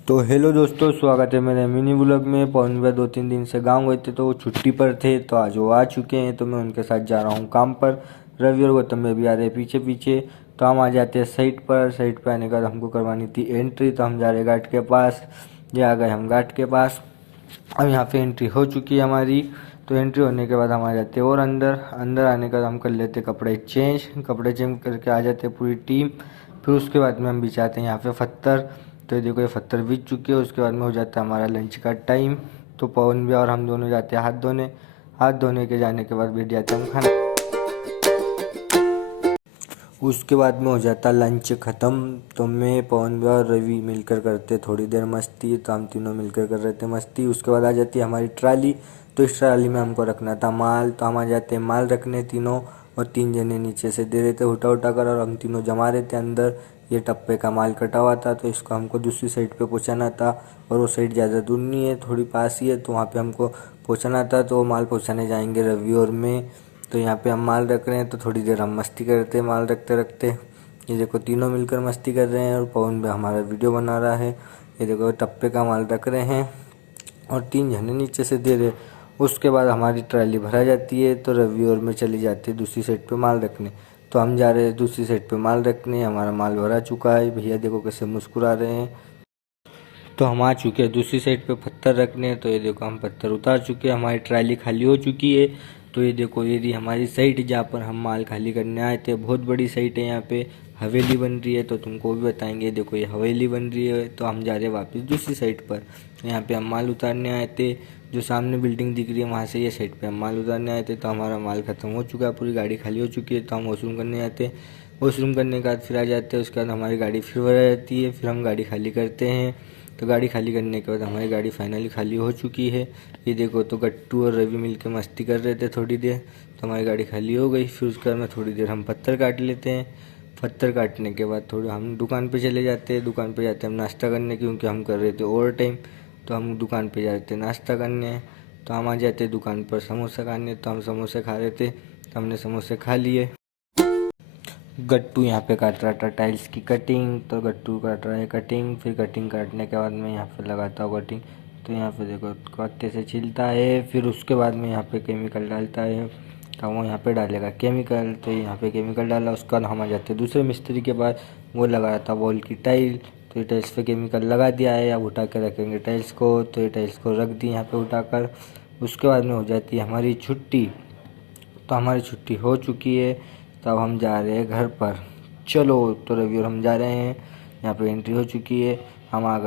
तो हेलो दोस्तों, स्वागत है मेरे मिनी व्लॉग में। पवन भैया 2-3 दिन से गांव गए थे तो वो छुट्टी पर थे, तो आज वो आ चुके हैं। तो मैं उनके साथ जा रहा हूं काम पर। रवि और गौतम भी आ रहे हैं पीछे पीछे। तो हम आ जाते हैं साइट पर। साइट पर आने के बाद हमको करवानी थी एंट्री, तो हम जा रहे गार्ड के पास। ये आ गए हम गार्ड के पास। अब यहाँ पे एंट्री हो चुकी है हमारी। तो एंट्री होने के बाद हम आ जाते हैं और अंदर अंदर आने के बाद हम कर लेते कपड़े चेंज करके आ जाते पूरी टीम। फिर उसके बाद में हम बिछाते हैं यहाँ पे पत्थर। तो ये देखो, ये पत्थर बिछ चुके हैं। उसके बाद में हो जाता है हमारा लंच का टाइम। तो पवन भी और हम दोनों जाते हैं हाथ धोने। हाथ धोने के जाने के बाद बैठ जाते हैं हम खाना। उसके बाद में हो जाता लंच ख़त्म। तो मैं, पवन भैया और रवि मिलकर करते थोड़ी देर मस्ती। तो हम तीनों मिलकर कर रहे थे मस्ती। उसके बाद आ जाती है हमारी ट्राली। तो इस ट्राली में हमको रखना था माल। तो हम आ जाते हैं माल रखने तीनों। और 3 जने नीचे से दे रहे थे उठा उठा कर, और हम तीनों जमा रहे थे अंदर। ये टप्पे का माल कटा हुआ था, तो इसको हमको दूसरी साइड पे पहुँचाना था। और वो साइड ज़्यादा दूर नहीं है, थोड़ी पास ही है, तो वहाँ पे हमको पहुँचाना था। तो वो माल पहुँचाने जाएंगे रवि और मैं। तो यहाँ पे हम माल रख रहे हैं, तो थोड़ी देर हम मस्ती करते हैं माल रखते रखते। ये देखो, तीनों मिलकर मस्ती कर रहे हैं और पवन भी हमारा वीडियो बना रहा है। ये देखो, टप्पे का माल रख रहे हैं और 3 जने नीचे से दे रहे। उसके बाद हमारी ट्राली भरा जाती है, तो रवि और मैं चली जाती है दूसरी साइड पे माल रखने। तो हम जा रहे हैं दूसरी साइड पे माल रखने। हमारा माल भरा चुका है। भैया देखो कैसे मुस्कुरा रहे हैं। तो हम आ चुके हैं दूसरी साइड पे पत्थर रखने। तो ये देखो, हम पत्थर उतार चुके हैं। हमारी ट्राली खाली हो चुकी है। तो ये देखो, ये रही हमारी साइट जहाँ पर हम माल खाली करने आए थे। बहुत बड़ी साइट है, यहाँ पे हवेली बन रही है, तो तुमको भी बताएंगे। देखो, ये हवेली बन रही है। तो हम जा रहे हैं वापस दूसरी साइड पर। तो यहाँ पे हम माल उतारने आए थे। जो सामने बिल्डिंग दिख रही है वहाँ से ये साइड पे हम माल उतारने आए थे। तो हमारा माल ख़त्म हो चुका है, पूरी गाड़ी खाली हो चुकी है। तो हम वॉशरूम करने आते हैं। वॉशरूम करने के बाद फिर आ जाते हैं। उसके बाद हमारी गाड़ी फिर भरा जाती है। फिर हम गाड़ी खाली करते हैं। तो गाड़ी खाली करने के बाद हमारी गाड़ी फाइनली खाली हो चुकी है। ये देखो, तो गट्टू और रवि मिलके मस्ती कर रहे थे थोड़ी देर। तो हमारी गाड़ी खाली हो गई। फिर उसके बाद में थोड़ी देर हम पत्थर काट लेते हैं। पत्थर काटने के बाद थोड़ा हम दुकान पे चले जाते हैं। दुकान पे जाते हैं हम नाश्ता करने, क्योंकि हम कर रहे थे ओवर टाइम। तो हम दुकान पे जाते हैं नाश्ता करने। तो हम आ जाते हैं दुकान पर समोसा खाने। तो हम समोसे खा रहे थे, तो हमने समोसे खा लिए। गट्टू यहाँ पे काट रहा था टाइल्स की कटिंग। तो गट्टू काट रहा है कटिंग। फिर कटिंग काटने के बाद में यहाँ पे लगाता हूँ कटिंग। तो यहाँ पे देखो, कत्ते से छिलता है। फिर उसके बाद में यहाँ पे केमिकल डालता है। तो वो यहाँ पे डालेगा केमिकल। तो यहाँ पे केमिकल डाला। उसके बाद हम आ जाते हैं दूसरे मिस्त्री के पास। वो लगा रहा था वॉल की टाइल। तो ये टाइल्स पे केमिकल लगा दिया है। अब उठा के रखेंगे टाइल्स को। तो ये टाइल्स को रख दी यहाँ पे उठा कर। उसके बाद में हो जाती है हमारी छुट्टी। तो हमारी छुट्टी हो चुकी है। तब हम जा रहे हैं घर पर। चलो, तो रवि और हम जा रहे हैं। यहाँ पे एंट्री हो चुकी है। हम आ गए।